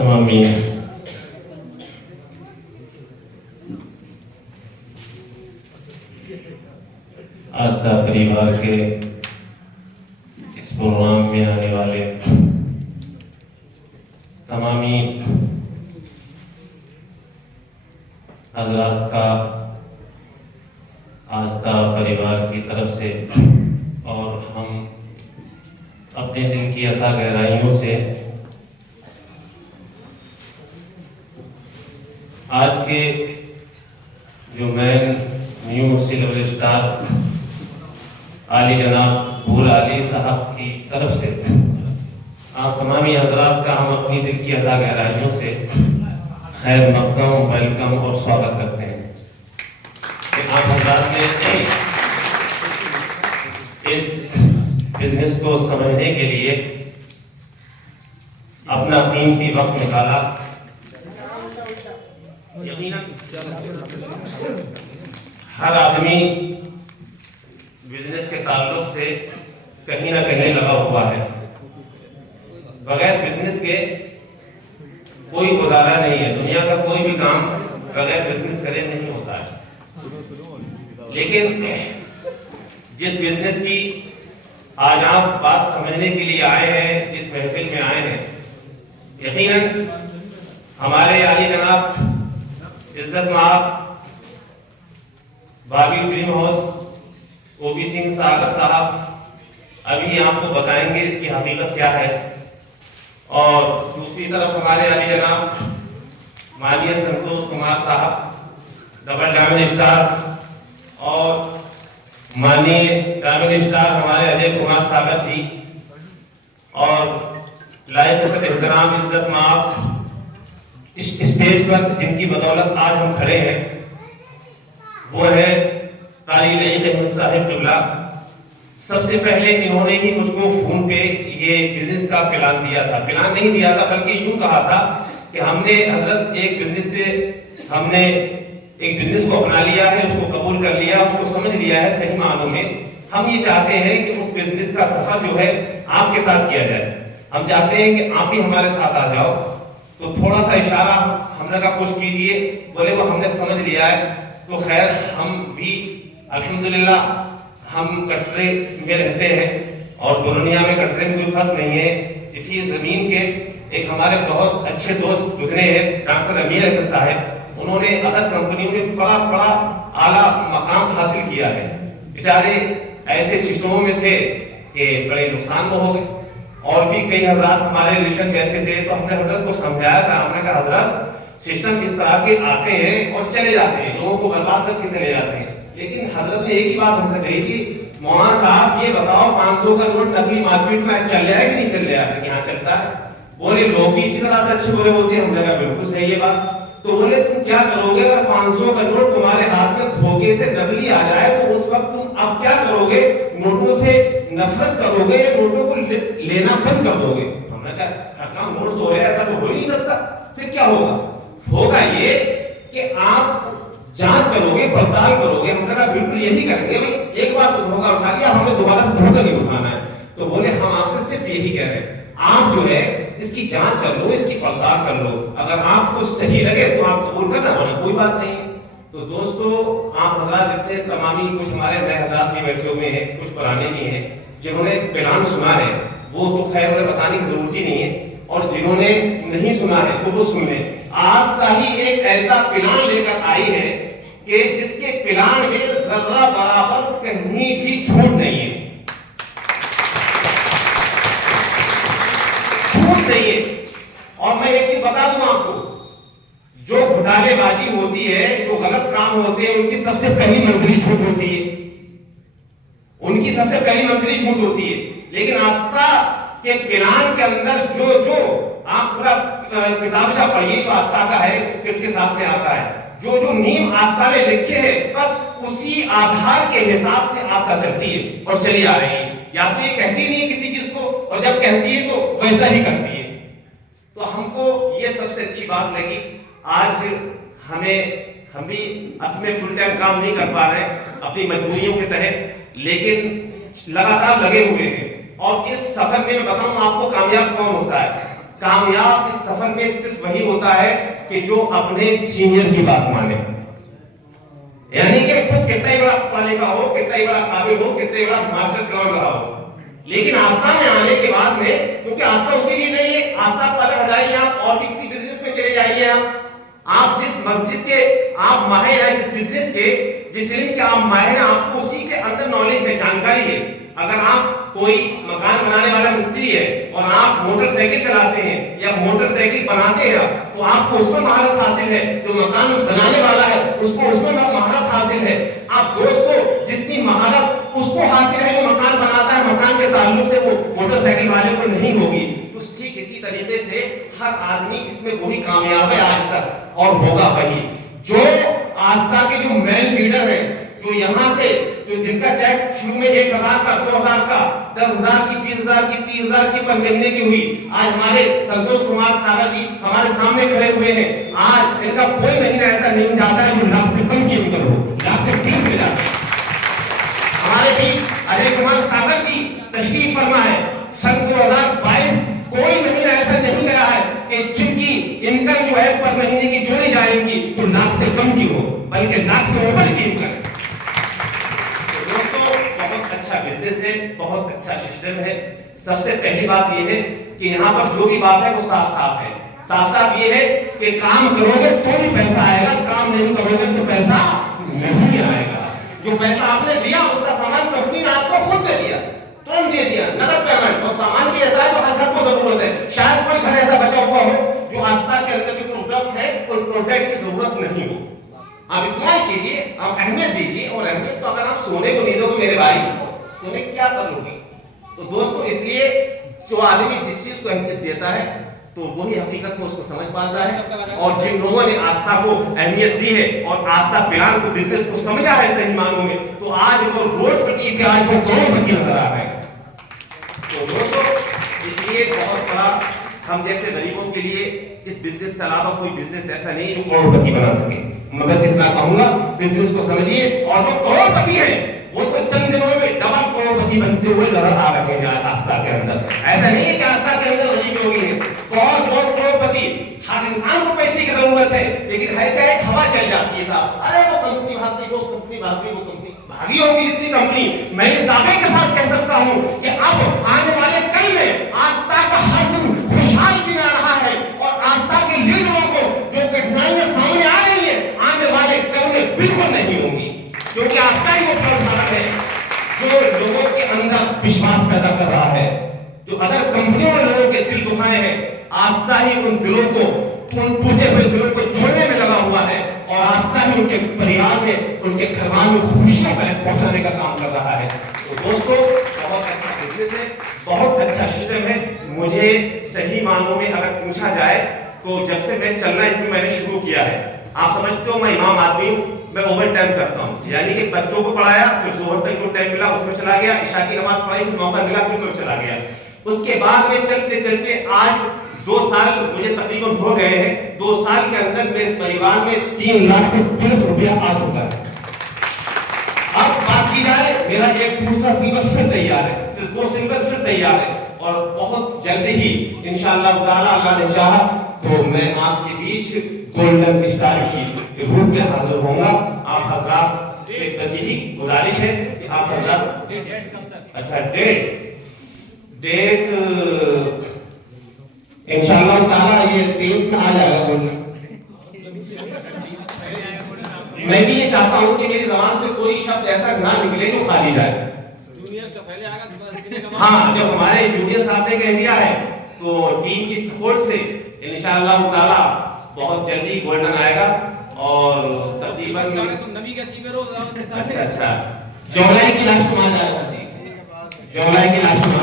तमामी आस्था परिवार के इस प्रोग्राम में आने वाले तमामी हज़रात का आस्था परिवार की तरफ से और हम अपने दिल की अथाह गहराइयों से आज के जो मैन न्यू सिल्वर स्टार आली जनाब भूल आली साहब की तरफ से आप तमामी हज़रात का हम अपनी दिल की अथाह गहराइयों से खैर मक़दम, वेलकम और स्वागत करते हैं कि आप हज़रात ने इस बिजनेस को समझने के लिए अपना कीमती वक्त निकाला। हर आदमी बिजनेस के ताल्लुक से कहीं ना कहीं लगा हुआ है। बगैर बिजनेस के कोई गुजारा नहीं है। दुनिया का कोई भी काम बगैर बिजनेस करे नहीं होता है। लेकिन जिस बिजनेस की आज आप बात समझने के लिए आए हैं, जिस महफिल में आए हैं, यकीनन हमारे आली जनाब इज्जत माब बागी ड्रीम हाउस ओबी सिंह सागर साहब अभी आपको बताएंगे इसकी हकीकत क्या है। और दूसरी तरफ हमारे आली जनाब माननीय संतोष कुमार साहब डबल डायमंड स्टार और माननीय डायमंड स्टार हमारे अजय कुमार सागर जी और लाइक एहतराम इज्जत माब इस स्टेज पर जिनकी बदौलत आज हम खड़े हैं वो है कारी अहमद साहिब जुमला। सबसे पहले इन्होंने ही मुझको फोन पे ये बिजनेस का प्लान दिया था। प्लान नहीं दिया था बल्कि यूं कहा था कि हमने हजरत एक बिजनेस को अपना लिया है, उसको कबूल कर लिया, उसको समझ लिया है सही मानों में। हम ये चाहते हैं कि उस बिजनेस का सफर जो है आपके साथ किया जाए। हम चाहते हैं कि आप ही हमारे साथ आ जाओ। तो थोड़ा सा इशारा हमने कहा कुछ कीजिए, बोले वो हमने समझ लिया है। तो खैर हम भी अल्हम्दुलिल्लाह हम कटरे में रहते हैं और दुनिया में कटरे में कोई फर्क नहीं है। इसी जमीन के एक हमारे बहुत अच्छे दोस्त गुजरे हैं डॉक्टर अमीर अहमद साहब। उन्होंने अदर कंपनियों में बड़ा आला मकाम हासिल किया है। बेचारे ऐसे सिस्टमों में थे कि बड़े नुकसान में हो गए। और भी कई हजरात हमारे रिलेशन कैसे थे तो हमने हजरत को समझाया था। हमने कहा हजरत सिस्टम इस तरह के आते हैं और चले जाते हैं, लोगों को बर्बाद करके चले जाते हैं। लेकिन हजरत ने एक ही बात हमसे कही थी, मौलाना साहब ये बताओ 500 का नोट नकली मार्केट में चल रहा है कि नहीं चल रहा है? यहाँ चलता है। बोले लोग भी इसी तरह से अच्छे बुरे बोलते हैं। हमने कहा बिल्कुल सही है बात। तो बोले तुम क्या करोगे अगर 500 का नोट तुम्हारे हाथ में धोखे से नकली आ जाए तो उस वक्त तुम अब क्या करोगे? नोटों से नफरत करोगे या नोटों को लेना बंद कर दोगे? हमने कहा नोट हो रहे ऐसा तो हो ही नहीं सकता। फिर क्या होगा? होगा ये कि आप जांच करोगे, पड़ताल करोगे। हमने कहा बिल्कुल यही करेंगे भाई। एक बार तो धोखा उठा लिया, हमें दोबारा से धोखा नहीं उठाना है। तो बोले हम आपसे सिर्फ यही कह रहे हैं, आप जो है इसकी जांच कर लो, इसकी पड़ताल कर लो। अगर आपको सही लगे तो आप कबूल करना, वरना कोई बात नहीं। तो दोस्तों आप हजरात जितने तमामी कुछ हमारे नए हजरात भी बैठे हुए हैं, कुछ पुराने भी हैं, जिन्होंने प्लान सुना है वो तो खैर उन्हें बताने की जरूरत ही नहीं है। और जिन्होंने नहीं सुना है तो वो सुन लें। आस्था ही एक ऐसा प्लान लेकर आई है कि जिसके प्लान में जर्रा बराबर कहीं भी छूट नहीं है, छूट नहीं है। और मैं एक चीज बता दूं आपको, जो घोटालेबाजी होती है, जो गलत काम होते हैं, उनकी सबसे पहली मंजिल झूठ होती है। उनकी सबसे पहली मंजिल झूठ होती है। लेकिन आस्था के प्लान के अंदर जो आप पूरा किताब से पढ़िए तो आस्था का है किट के साथ में आता है। जो नीम आस्था ने लिखे हैं बस उसी आधार के हिसाब से आस्था चलती है और चली आ रही है। या तो ये कहती नहीं है किसी चीज को, और जब कहती है तो वैसा ही करती है। तो हमको ये सबसे अच्छी बात लगी। आज हम भी असमें फुल टाइम काम नहीं कर पा रहे हैं अपनी मजबूरियों के तहत, लेकिन लगातार लगे हुए हैं। और इस सफर में मैं बताऊं आपको कामयाब कौन होता है, कामयाब इस सफर में सिर्फ वही होता है कि जो अपने सीनियर की बात माने, यानी कि खुद कितना ही बड़ा पढ़ा लिखा हो, कितना ही बड़ा काबिल हो, कितना ही बड़ा मास्टर प्लान रहा हो, लेकिन आस्था में आने के बाद में, क्योंकि आस्था उसके लिए नहीं है, आस्था को अलग हटाइए आप और भी किसी बिजनेस में चले जाइए। आप जिस मस्जिद के आप माहिर हैं, जिस बिजनेस के, जिस इल्म के आप माहिर हैं, आपको उसी के अंदर नॉलेज है, जानकारी है। अगर आप कोई मकान बनाने वाला मिस्त्री है और आप मोटरसाइकिल चलाते हैं या मोटरसाइकिल बनाते हैं, तो आपको उसमें महारत हासिल है। जो मकान बनाने वाला है उसको उसमें महारत हासिल है। आप दोस्तों जितनी महारत उसको हासिल है जो मकान बनाता है, मकान के ताल्लुक से वो मोटरसाइकिल वाले को नहीं होगी। तो ठीक इसी तरीके से हर आदमी इसमें वही कामयाब है आज तक और होगा वही। जो आस्था के जो मेन लीडर है, जो यहाँ से जो जिनका चेक शुरू में 1000 का, 2000 का, 10,000 की, 20,000 की, 30,000 की पर महीने की हुई, आज हमारे संतोष कुमार सागर जी हमारे सामने खड़े हुए हैं। आज इनका कोई महीना ऐसा नहीं जाता है जो लाख से कम की इनकम हो, लाख से 20 में जाता है। हमारे भी अजय कुमार सागर जी तशरीफ फरमा है। सन 2022 कोई महीना ऐसा नहीं गया है कि जिनकी इनकम जो है पर महीने की जोड़ी जाएगी तो लाख से कम की हो, बल्कि लाख से ऊपर की इनकम। बिजनेस है, बहुत अच्छा सिस्टम है। सबसे पहली बात यह है कि यहाँ पर जो भी बात है वो साफ साफ है। साफ साफ ये है कि काम करोगे तो ही पैसा आएगा, काम नहीं करोगे तो पैसा नहीं आएगा। जो पैसा आपने दिया उसका सामान कंपनी ने आपको खुद दे दिया, तुरंत दे दिया, नकद पेमेंट। और सामान भी ऐसा है जो हर घर को जरूरत है। शायद कोई घर ऐसा बचा हुआ हो जो आस्था के अंदर जो प्रोडक्ट है कोई प्रोडक्ट की जरूरत नहीं हो। आप इस्तेमाल कीजिए, आप अहमियत दीजिए। और अहमियत तो अगर आप सोने को नहीं दोगे मेरे भाई तो सोने क्या करोगे। तो दोस्तों इसलिए जो आदमी जिस चीज को अहमियत देता है तो वही हकीकत में उसको समझ पाता है। और जिन लोगों ने आस्था को अहमियत दी है और आस्था प्लान को, बिजनेस को समझा है सही मानों में, तो आज वो रोडपति थे, आज वो करोड़पति नजर आ रहे हैं। तो दोस्तों इसलिए बहुत बड़ा हम जैसे गरीबों के लिए इस बिजनेस से अलावा कोई बिजनेस ऐसा नहीं जो करोड़पति बना सके। मैं बस इतना कहूंगा, बिजनेस को समझिए। और जो करोड़पति है वो तो चंद दिनों में डबल करोड़पति बनते हुए नजर आ रहे हैं आस्था के अंदर। ऐसा नहीं है कि आस्था के अंदर गरीबी हो गई है। बहुत करोड़पति, हर इंसान को पैसे की जरूरत है, लेकिन है क्या, एक हवा चल जाती है साहब। अरे वो कंपनी भाग गई, वो कंपनी भाग गई, वो कंपनी भागी होगी इतनी कंपनी। मैं ये दावे के साथ कह सकता हूँ कि अब आने वाले कल में आस्था का हर दिन खुशहाल दिन आ रहा है। और आस्था के लीडरों को जो कठिनाइयां सामने आ रही है, आने वाले कल में बिल्कुल नहीं होंगी, क्योंकि आस्था ही वो प्रधान है जो लोगों के अंदर विश्वास पैदा कर रहा है। जो अदर कंपनियों और लोगों के दिल दुखाए हैं, आस्था ही उन दिलों को, उन टूटे हुए दिलों को जोड़ने में लगा हुआ है। और आस्था ही उनके परिवार में, उनके घरवार में खुशियां पहुंचाने का काम कर रहा है। तो दोस्तों बहुत अच्छा बिजनेस है, बहुत अच्छा सिस्टम है। मुझे सही मानों में अगर पूछा जाए तो जब से मैं चलना इसमें मैंने शुरू किया है, आप समझते हो मैं इमाम आदमी हूँ, मैं ओवर टाइम करता हूँ। यानी कि बच्चों को पढ़ाया, फिर जोहर तक जो टाइम मिला उसमें चला गया, इशा की नमाज पढ़ाई, फिर मौका मिला फिर मैं चला गया। उसके बाद में चलते चलते आज 2 साल मुझे तकरीबन हो गए हैं। 2 साल के अंदर मेरे परिवार में 3 लाख से प्लस रुपया आ चुका है। अब बात की जाए, मेरा एक दूसरा सिंगल फिर तैयार है, फिर 2 सिंगल फिर तैयार है। और बहुत जल्दी ही इंशाअल्लाह ताला अल्लाह ने चाहा तो मैं आपके बीच गोल्डन स्टार की रूप में हाजिर होऊंगा। आप हजरात से बस यही गुजारिश है कि आप हजरात, अच्छा डेट इंशाअल्लाह ताला ये 23 में आ जाएगा गोल्डन। मैं भी ये चाहता हूँ कि मेरी ज़बान से कोई शब्द ऐसा ना निकले जो खाली जाए। हाँ, जब हमारे जूनियर साहब ने कह दिया है तो टीम की सपोर्ट से इंशाअल्लाह ताला बहुत जल्दी गोल्डन आएगा। और तकरीबन अच्छा जुलाई की लास्ट में आ जाएगा, जुलाई की लास्ट में